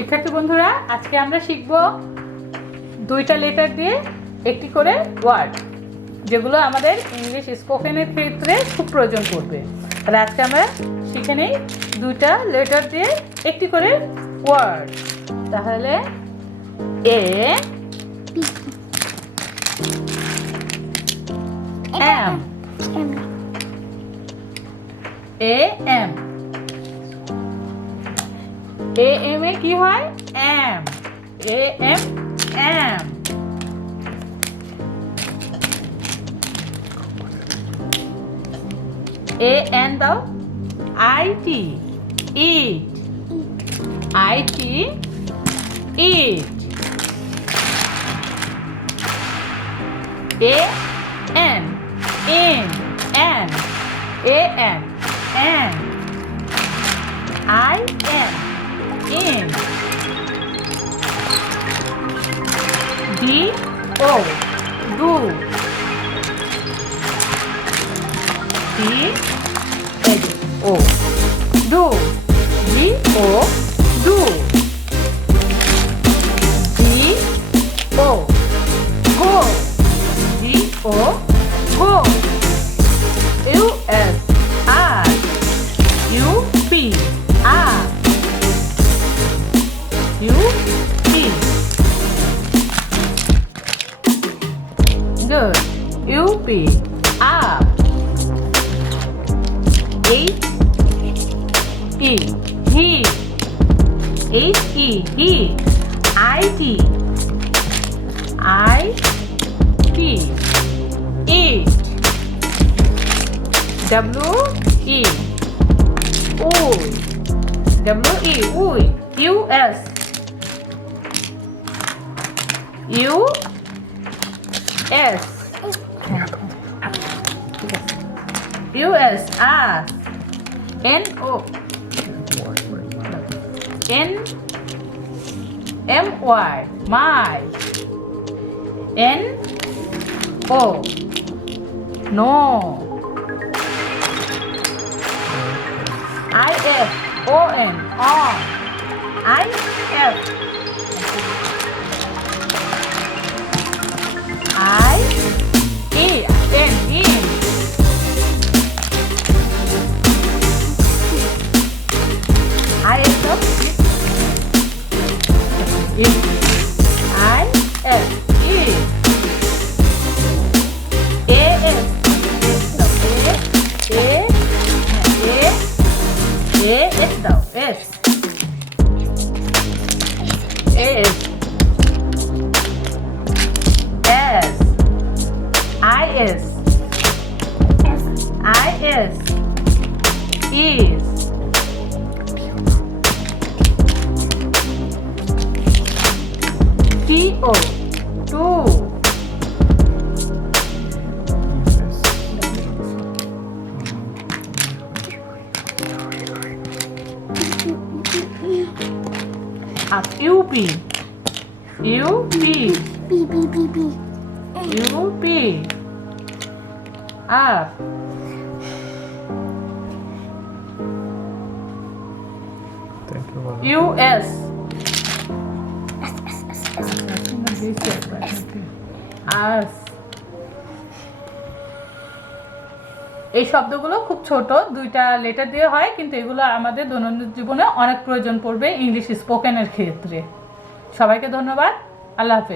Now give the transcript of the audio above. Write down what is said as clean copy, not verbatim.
শিক্ষার্থী বন্ধুরা, আজকে আমরা শিখব দুইটা লেটার দিয়ে একটি করে ওয়ার্ড, যেগুলো আমাদের ইংলিশ স্পোকেনের ক্ষেত্রে খুব প্রয়োজন পড়বে। আর আজকে আমরা শিখে নেই দুইটা লেটার দিয়ে একটি করে ওয়ার্ড। তাহলে A M, A M, A M এ কি হয়? M, A M, M. A N দাও, I T, it, I T, it. A N, in, N, A N, N, I N, in, D O, do, D O, do, D O, do, D O, go, D O, go, U S R, U P R, U P. Good. U P. Up. H E. He. H E. He. I T. I T. Eat. W E. Ooh. W E. Ooh. U S. U S U S ass, N O N M Y my, N O no, I F O N on, I F I E N in, I S O in, I S E A S A S though S S S I S I S is T O two up U P U P U P up U S us। এই শব্দগুলো খুব ছোট, দুইটা লেটার দিয়ে হয়, কিন্তু এগুলো আমাদের দৈনন্দিন জীবনে অনেক প্রয়োজন পড়বে ইংলিশ স্পোকেনের ক্ষেত্রে। সবাইকে ধন্যবাদ। আল্লাহ হাফেজ।